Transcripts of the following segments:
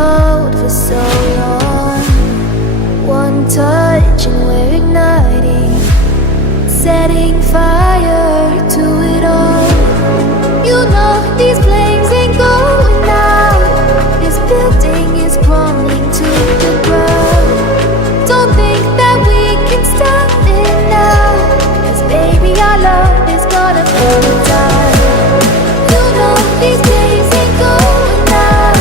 cold for so long. One touch and we're igniting, setting fire to it all. You know these flames ain't going out. This building is crumbling to the ground. Don't think that we can stop it now, 'cause baby our love is gonna burn it down. You know these flames ain't going out.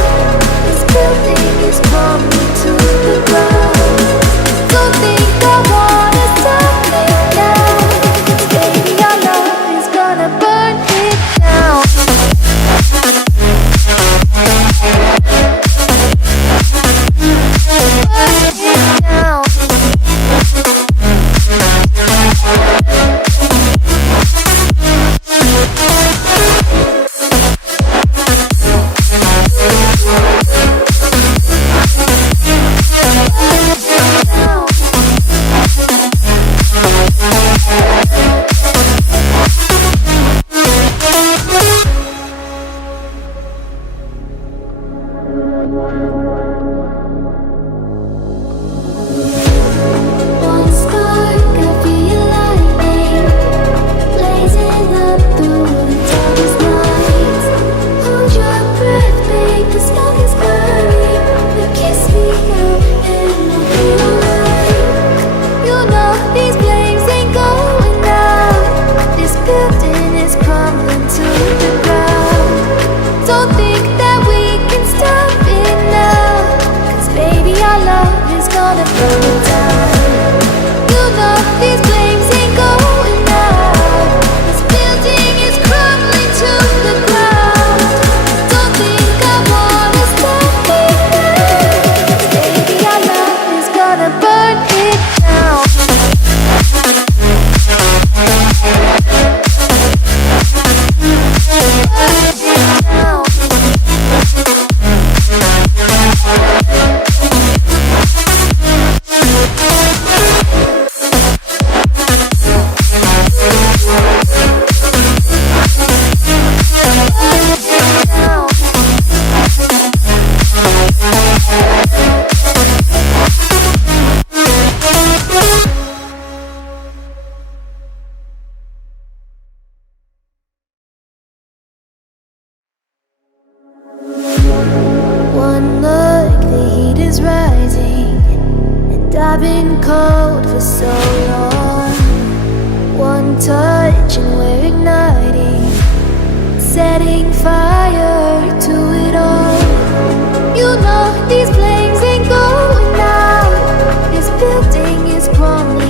This building is crumbling to the ground. Don't think I wanna stop it now, 'cause baby our love is gonna burn it down. One spark of your lightning, blazing up through the darkest nights. Hold your breath, babe, the smoke is burning. But kiss me now and we'll be alright. You know these flames ain't going out. This building is crumbling to the ground. Don't think that we can stop it now, 'cause baby our love is gonna burn it down. You know these flames ain't going out. This building is crumbling to the ground. Don't think I wanna stop it now, 'cause baby our love is gonna burn it down. One look, the heat is rising, and I've been cold for so long. One touch and we're igniting, setting fire to it all. You know these flames ain't going out. This building is crumbling